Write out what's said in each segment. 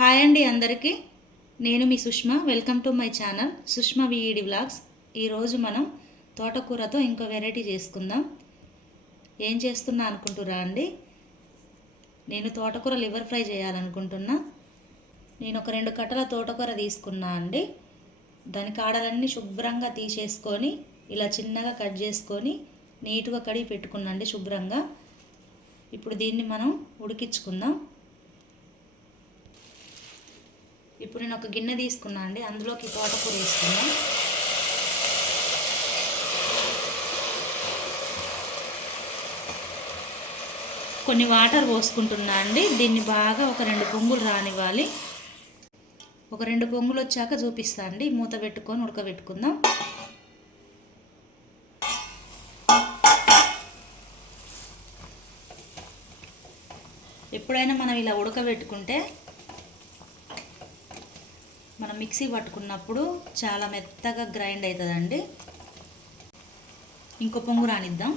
Hi అండి అందరికీ. నేను మీ Sushma. Welcome to my channel Sushma విఈడి vlogs. ఈరోజు మనం తోటకూరతో ఇంకో వెరైటీ చేసుకుందాం. ఏం చేస్తున్నా అనుకుంటురా అండి? నేను తోటకూర లివర్ ఫ్రై చేయాలనుకుంటున్నా. నేను ఒక రెండు కట్టల తోటకూర తీసుకున్నా అండి. దాని కాడలన్నీ శుభ్రంగా తీసేసుకొని ఇలా చిన్నగా కట్ చేసుకొని నీట్గా కడిగి పెట్టుకున్నాండి శుభ్రంగా. ఇప్పుడు దీన్ని మనం ఉడికించుకుందాం. ఇప్పుడు నేను ఒక గిన్నె తీసుకున్నాను అండి. అందులోకి తోటకూర వేసుకున్నాను కొన్ని వాటర్ పోసుకుంటున్నా అండి. దీన్ని బాగా ఒక రెండు పొంగులు రానివ్వాలి. ఒక రెండు పొంగులు వచ్చాక చూపిస్తా అండి. మూత పెట్టుకొని ఉడకబెట్టుకుందాం. ఎప్పుడైనా మనం ఇలా ఉడకబెట్టుకుంటే మనం మిక్సీ పట్టుకున్నప్పుడు చాలా మెత్తగా గ్రైండ్ అవుతుందండి. ఇంకో పొంగు రానిద్దాం.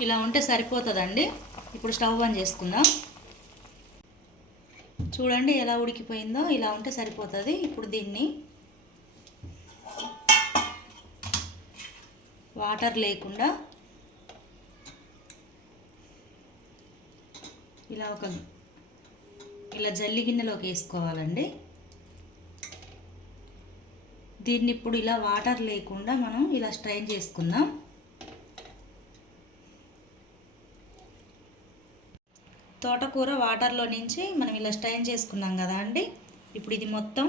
ఇలా ఉంటే సరిపోతుందండి. ఇప్పుడు స్టవ్ ఆన్ చేసుకుందాం. చూడండి ఎలా ఉడికిపోయిందో ఇలా ఉంటే సరిపోతుంది. ఇప్పుడు దీన్ని వాటర్ లేకుండా ఇలా ఒక ఇలా జల్లి గిన్నెలోకి వేసుకోవాలండి. దీన్ని ఇప్పుడు ఇలా వాటర్ లేకుండా మనం ఇలా స్ట్రైన్ చేసుకుందాం. తోటకూర వాటర్లో నుంచి మనం ఇలా స్ట్రైన్ చేసుకున్నాం కదా అండి. ఇప్పుడు ఇది మొత్తం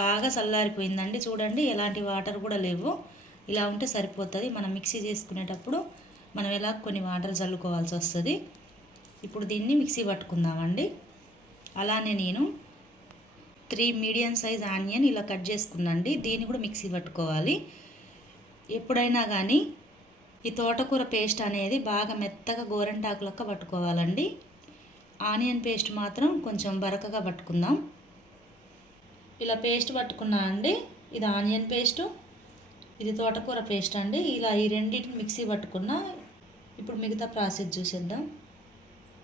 బాగా చల్లారిపోయిందండి. చూడండి ఎలాంటి వాటర్ కూడా లేవు. ఇలా ఉంటే సరిపోతుంది. మనం మిక్సీ చేసుకునేటప్పుడు మనం ఎలా కొన్ని వాటర్ చల్లుకోవాల్సి వస్తుంది. ఇప్పుడు దీన్ని మిక్సీ పట్టుకుందామండి. అలానే నేను త్రీ మీడియం సైజ్ ఆనియన్ ఇలా కట్ చేసుకున్నాండి దీన్ని కూడా మిక్సీ పట్టుకోవాలి. ఎప్పుడైనా కానీ ఈ తోటకూర పేస్ట్ అనేది బాగా మెత్తగా గోరెంటాకు లెక్క పట్టుకోవాలండి. ఆనియన్ పేస్ట్ మాత్రం కొంచెం బరకగా పట్టుకుందాం. ఇలా పేస్ట్ పట్టుకున్నా అండి. ఇది ఆనియన్ పేస్టు ఇది తోటకూర పేస్ట్ అండి. ఇలా ఈ రెండింటిని మిక్సీ పట్టుకున్నా ఇప్పుడు మిగతా ప్రాసెస్ చూసేద్దాం.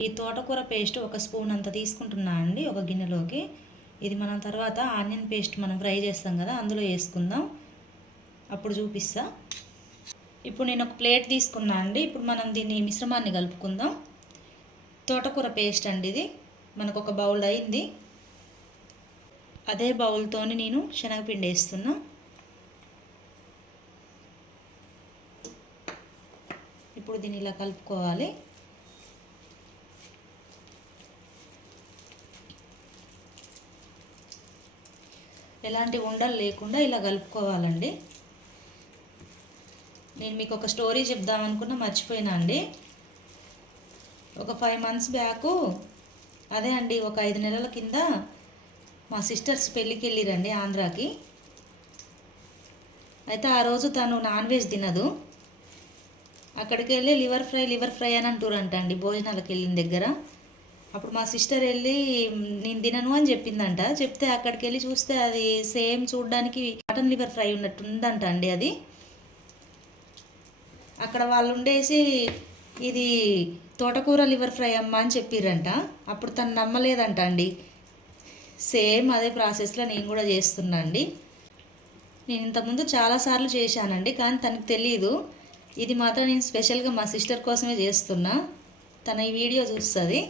ఈ తోటకూర పేస్ట్ ఒక స్పూన్ అంత తీసుకుంటున్నా అండి ఒక గిన్నెలోకి. ఇది మనం తర్వాత ఆనియన్ పేస్ట్ మనం ఫ్రై చేస్తాం కదా అందులో వేసుకుందాం. అప్పుడు చూపిస్తా. ఇప్పుడు నేను ఒక ప్లేట్ తీసుకున్నా అండి ఇప్పుడు మనం దీన్ని మిశ్రమాన్ని కలుపుకుందాం. తోటకూర పేస్ట్ అండి ఇది మనకు ఒక బౌల్ అయింది. అదే బౌల్తో నేను శనగపిండి వేస్తున్నా. ఇప్పుడు దీన్ని ఇలా కలుపుకోవాలి. ఎలాంటి ఉండలు లేకుండా ఇలా కలుపుకోవాలండి. నేను మీకు ఒక స్టోరీ చెప్దామనుకున్నా మర్చిపోయినా అండి. ఒక ఫైవ్ మంత్స్ బ్యాకు అదే అండి ఒక ఐదు నెలల కింద మా సిస్టర్స్ పెళ్ళికి వెళ్ళిరండి ఆంధ్రాకి. అయితే ఆ రోజు తను నాన్ వెజ్ తినదు. అక్కడికి వెళ్ళి లివర్ ఫ్రై లివర్ ఫ్రై అని అంటారంట అండి భోజనాలకు వెళ్ళిన దగ్గర. అప్పుడు మా సిస్టర్ వెళ్ళి నేను తినను అని చెప్పిందంట. చెప్తే అక్కడికి వెళ్ళి చూస్తే అది సేమ్ చూడడానికి మటన్ లివర్ ఫ్రై ఉన్నట్టు ఉందంట అండి అది. అక్కడ వాళ్ళు ఉండేసి ఇది తోటకూర లివర్ ఫ్రై అమ్మ అని చెప్పిర్రంట అప్పుడు తను నమ్మలేదంట అండి. సేమ్ అదే ప్రాసెస్లో నేను కూడా చేస్తున్నా అండి. నేను ఇంతకుముందు చాలాసార్లు చేశానండి కానీ తనకు తెలియదు ఇది మాత్రం నేను స్పెషల్గా మా సిస్టర్ కోసమే చేస్తున్నా. తన ఈ వీడియో చూస్తుంది.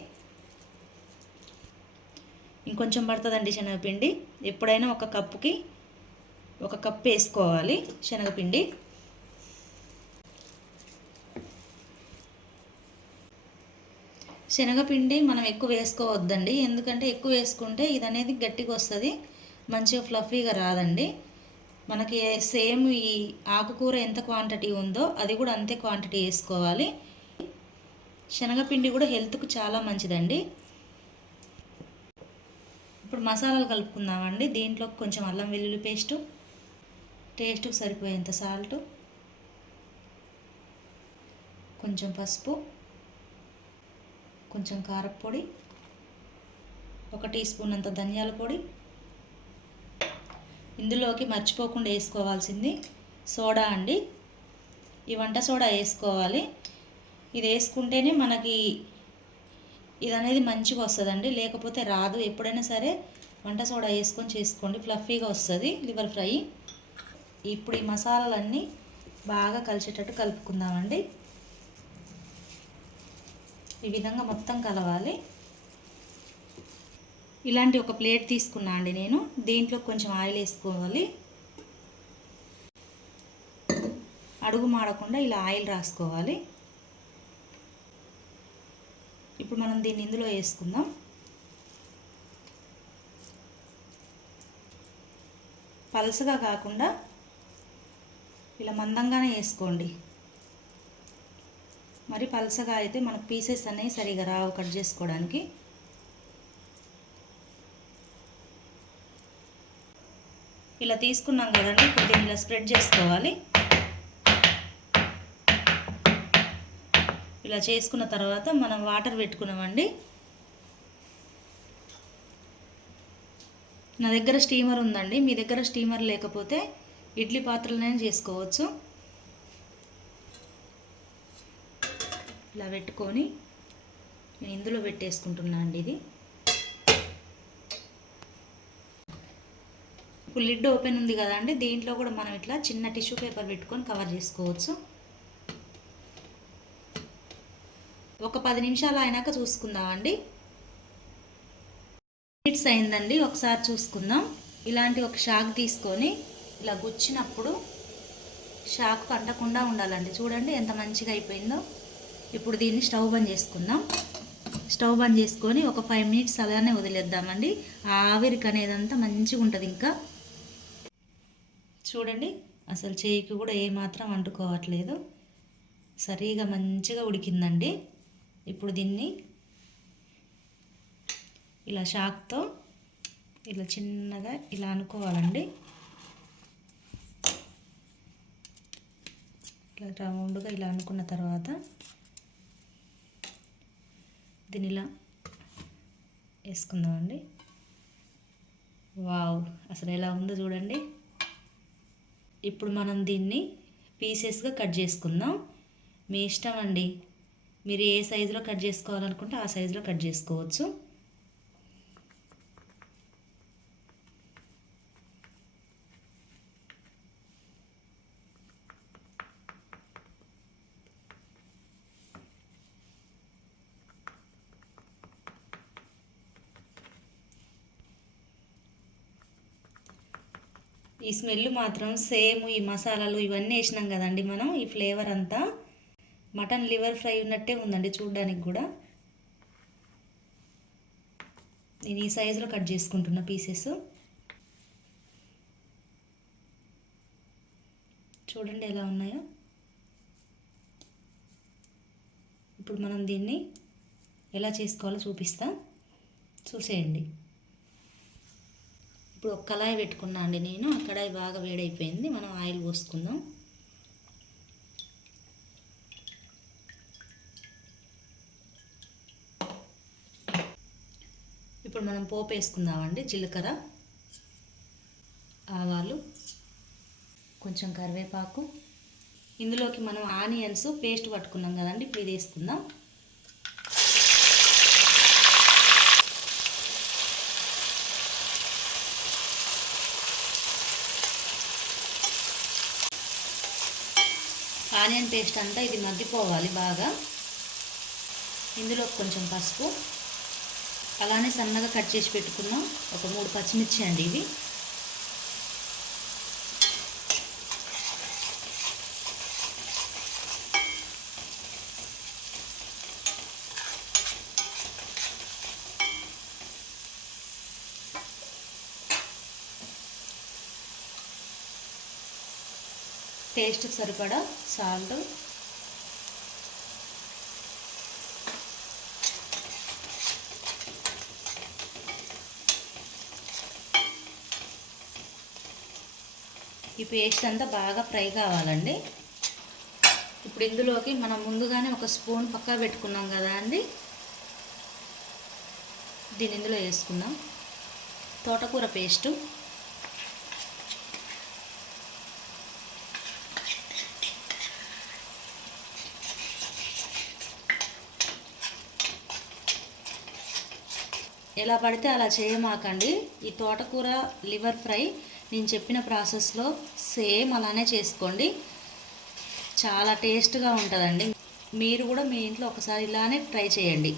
ఇంకొంచెం పడుతుందండి శనగపిండి. ఎప్పుడైనా ఒక కప్పుకి ఒక కప్ వేసుకోవాలి శనగపిండి. శనగపిండి మనం ఎక్కువ వేసుకోవద్దండి. ఎందుకంటే ఎక్కువ వేసుకుంటే ఇది అనేది గట్టిగా వస్తుంది మంచిగా ఫ్లఫీగా రాదండి. మనకి సేమ్ ఈ ఆకుకూర ఎంత క్వాంటిటీ ఉందో అది కూడా అంతే క్వాంటిటీ వేసుకోవాలి. శనగపిండి కూడా హెల్త్కు చాలా మంచిదండి. ఇప్పుడు మసాలాలు కలుపుకుందామండి. దీంట్లో కొంచెం అల్లం వెల్లుల్లి పేస్టు టేస్ట్కి సరిపోయేంత సాల్ట్ కొంచెం పసుపు కొంచెం కారపొడి ఒక టీ స్పూన్ అంత ధనియాల పొడి. ఇందులోకి మర్చిపోకుండా వేసుకోవాల్సింది సోడా అండి. ఈ వంట సోడా వేసుకోవాలి. ఇది వేసుకుంటేనే మనకి ఇది అనేది మంచిగా వస్తుందండి. లేకపోతే రాదు. ఎప్పుడైనా సరే వంట సోడా వేసుకొని చేసుకోండి. ఫ్లఫీగా వస్తుంది. Liver fry. ఇప్పుడు ఈ మసాలాలన్నీ బాగా కలిసేటట్టు కలుపుకుందామండి. ఈ విధంగా మొత్తం కలవాలి. ఇలాంటి ఒక ప్లేట్ తీసుకున్నా అండి నేను. దీంట్లో కొంచెం ఆయిల్ వేసుకోవాలి. అడుగు మాడకుండా ఇలా ఆయిల్ రాసుకోవాలి. ఇప్పుడు మనం దీన్ని ఇందులో వేసుకుందాం. పలసగా కాకుండా ఇలా మందంగానే వేసుకోండి. మరి పలసగా అయితే మనకు పీసెస్ అనేవి సరిగా రావు కట్ చేసుకోవడానికి. ఇలా తీసుకున్నాం కదండి కొద్దిగా ఇలా స్ప్రెడ్ చేసుకోవాలి. ఇలా చేసుకున్న తర్వాత మనం వాటర్ పెట్టుకున్నామండి. నా దగ్గర స్టీమర్ ఉందండి. మీ దగ్గర స్టీమర్ లేకపోతే ఇడ్లీ పాత్రలనే చేసుకోవచ్చు. ఇలా పెట్టుకొని నేను ఇందులో పెట్టేసుకుంటున్నా అండి ఇది. ఇప్పుడు లిడ్ ఓపెన్ ఉంది కదా అండి దీంట్లో కూడా మనం ఇట్లా చిన్న టిష్యూ పేపర్ పెట్టుకొని కవర్ చేసుకోవచ్చు. ఒక పది నిమిషాలు అయినాక చూసుకుందామండి. మినిట్స్ అయిందండి ఒకసారి చూసుకుందాం. ఇలాంటి ఒక షాక్ తీసుకొని ఇలా గుచ్చినప్పుడు షాక్ అంటకుండా ఉండాలండి. చూడండి ఎంత మంచిగా అయిపోయిందో. ఇప్పుడు దీన్ని స్టవ్ బంద్ చేసుకుందాం. స్టవ్ బంద్ చేసుకొని ఒక ఫైవ్ మినిట్స్ అలానే వదిలేద్దామండి. ఆవిరికి ఆవిరికి అనేదంతా మంచిగా ఉంటుంది ఇంకా. చూడండి అసలు చేయికి కూడా ఏమాత్రం అంటుకోవట్లేదు. సరిగా మంచిగా ఉడికిందండి. ఇప్పుడు దీన్ని ఇలా షాక్తో ఇలా చిన్నగా ఇలా అనుకోవాలండి. ఇలా రౌండ్గా ఇలా అనుకున్న తర్వాత దీన్ని ఇలా వేసుకుందామండి. వావ్! అసలు ఎలా ఉందో చూడండి. ఇప్పుడు మనం దీన్ని పీసెస్గా కట్ చేసుకుందాం. మీ ఇష్టం అండి. మీరు ఏ సైజులో కట్ చేసుకోవాలనుకుంటే ఆ సైజులో కట్ చేసుకోవచ్చు. ఈ స్మెల్ మాత్రం సేమ్ ఈ మసాలాలు ఇవన్నీ వేసినాం కదండి మనం ఈ ఫ్లేవర్ అంతా. మటన్ లివర్ ఫ్రై ఉన్నట్టే ఉందండి చూడడానికి కూడా. నేను ఈ సైజులో కట్ చేసుకుంటున్న పీసెస్. చూడండి ఎలా ఉన్నాయో. ఇప్పుడు మనం దీన్ని ఎలా చేసుకోవాలో చూపిస్తా. చూసేయండి. ఇప్పుడు ఒక కళాయి పెట్టుకున్నా అండి నేను. ఆ కళాయి బాగా వేడైపోయింది. మనం ఆయిల్ పోసుకుందాం. ఇప్పుడు మనం పోపు వేసుకుందామండి జీలకర్ర ఆవాలు కొంచెం కరివేపాకు. ఇందులోకి మనం ఆనియన్స్ పేస్ట్ పట్టుకున్నాం కదండి ఇప్పుడు ఇది వేసుకుందాం. ఆనియన్ పేస్ట్ అంతా ఇది మగ్గిపోవాలి బాగా. ఇందులో కొంచెం పసుపు అలానే సన్నగా కట్ చేసి పెట్టుకున్నాం ఒక మూడు పచ్చిమిర్చి అండి ఇవి. టేస్ట్కి సరిపడా సాల్ట్ ఈ పేస్ట్ అంతా బాగా ఫ్రై కావాలండి. ఇప్పుడు ఇందులోకి మనం ముందుగానే ఒక స్పూన్ పక్కా పెట్టుకున్నాం కదా అండి. దీని ఇందులో వేసుకుందాం. తోటకూర పేస్టు ఎలా పడితే అలా చేయమాకండి. ఈ తోటకూర లివర్ ఫ్రై నేను చెప్పిన ప్రాసెస్లో సేమ్ అలానే చేసుకోండి. చాలా టేస్ట్గా ఉంటుందండి. మీరు కూడా మీ ఇంట్లో ఒకసారి ఇలానే ట్రై చేయండి.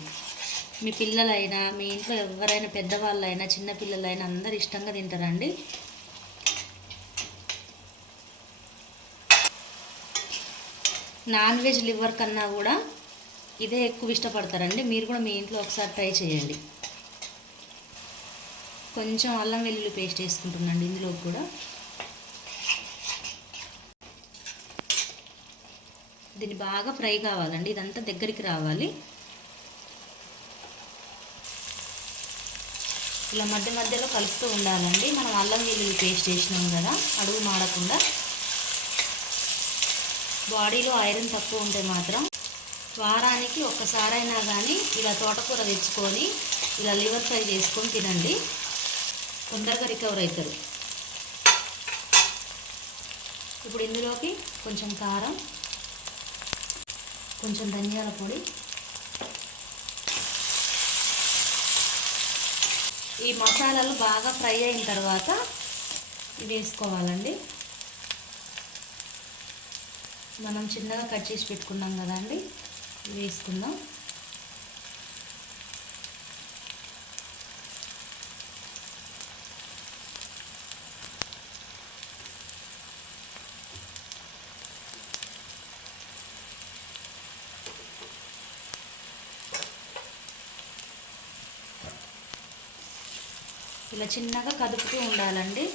మీ పిల్లలైనా మీ ఇంట్లో ఎవరైనా పెద్దవాళ్ళైనా చిన్నపిల్లలైనా అందరు ఇష్టంగా తింటారండి. నాన్ వెజ్ లివర్ కన్నా కూడా ఇదే ఎక్కువ ఇష్టపడతారండి. మీరు కూడా మీ ఇంట్లో ఒకసారి ట్రై చేయండి. కొంచెం అల్లం వెల్లుల్లి పేస్ట్ వేసుకుంటున్నాండి ఇందులో కూడా. దీన్ని బాగా ఫ్రై కావాలండి ఇదంతా దగ్గరికి రావాలి. ఇలా మధ్య మధ్యలో కలుపుతూ ఉండాలండి. మనం అల్లం వెల్లుల్లి పేస్ట్ చేసినాం కదా అడుగు మాడకుండా. బాడీలో ఐరన్ తక్కువ ఉంటే మాత్రం వారానికి ఒక్కసారైనా కానీ ఇలా తోటకూర తెచ్చుకొని ఇలా లివర్ ఫ్రై చేసుకొని తినండి. తొందరగా రికవర్ అవుతారు. ఇప్పుడు ఇందులోకి కొంచెం కారం కొంచెం ధనియాల పొడి. ఈ మసాలాలు బాగా ఫ్రై అయిన తర్వాత వేసుకోవాలండి. మనం చిన్నగా కట్ చేసి పెట్టుకున్నాం కదండి వేసుకుందాం. ఇలా చిన్నగా కదుపుతూ ఉండాలండి.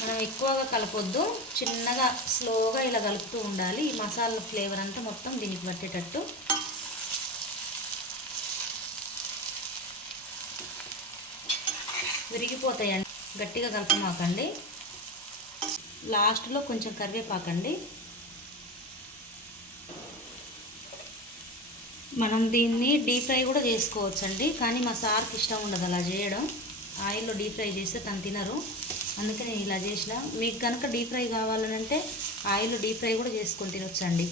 మనం ఎక్కువగా కలపొద్దు చిన్నగా స్లోగా ఇలా కలుపుతూ ఉండాలి. ఈ మసాలా ఫ్లేవర్ అంతా మొత్తం దీనికి పట్టేటట్టు. విరిగిపోతాయండి. గట్టిగా కలపమాకండి. లాస్ట్లో కొంచెం కరివేపాకండి. మనం దీన్ని డీప్ ఫ్రై కూడా చేసుకోవచ్చండి. కానీ మా సార్కి ఇష్టం ఉండదు అలా చేయడం. ఆయిల్లో డీప్ ఫ్రై చేస్తే తను తినరు. అందుకే నేను ఇలా చేసిన. మీకు కనుక డీప్ ఫ్రై కావాలనంటే ఆయిల్లో డీప్ ఫ్రై కూడా చేసుకొని తినొచ్చండి.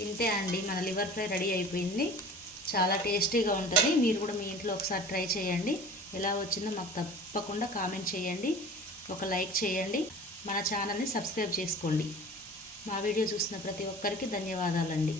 ఇంతే అండి. మన లివర్ ఫ్రై రెడీ అయిపోయింది. చాలా టేస్టీగా ఉంటుంది. మీరు కూడా మీ ఇంట్లో ఒకసారి ట్రై చేయండి. ఎలా వచ్చిందో మాకు తప్పకుండా కామెంట్ చేయండి. ఒక లైక్ చేయండి. మన ఛానల్ని సబ్స్క్రైబ్ చేసుకోండి. మా వీడియో చూసిన ప్రతి ఒక్కరికి ధన్యవాదాలండి.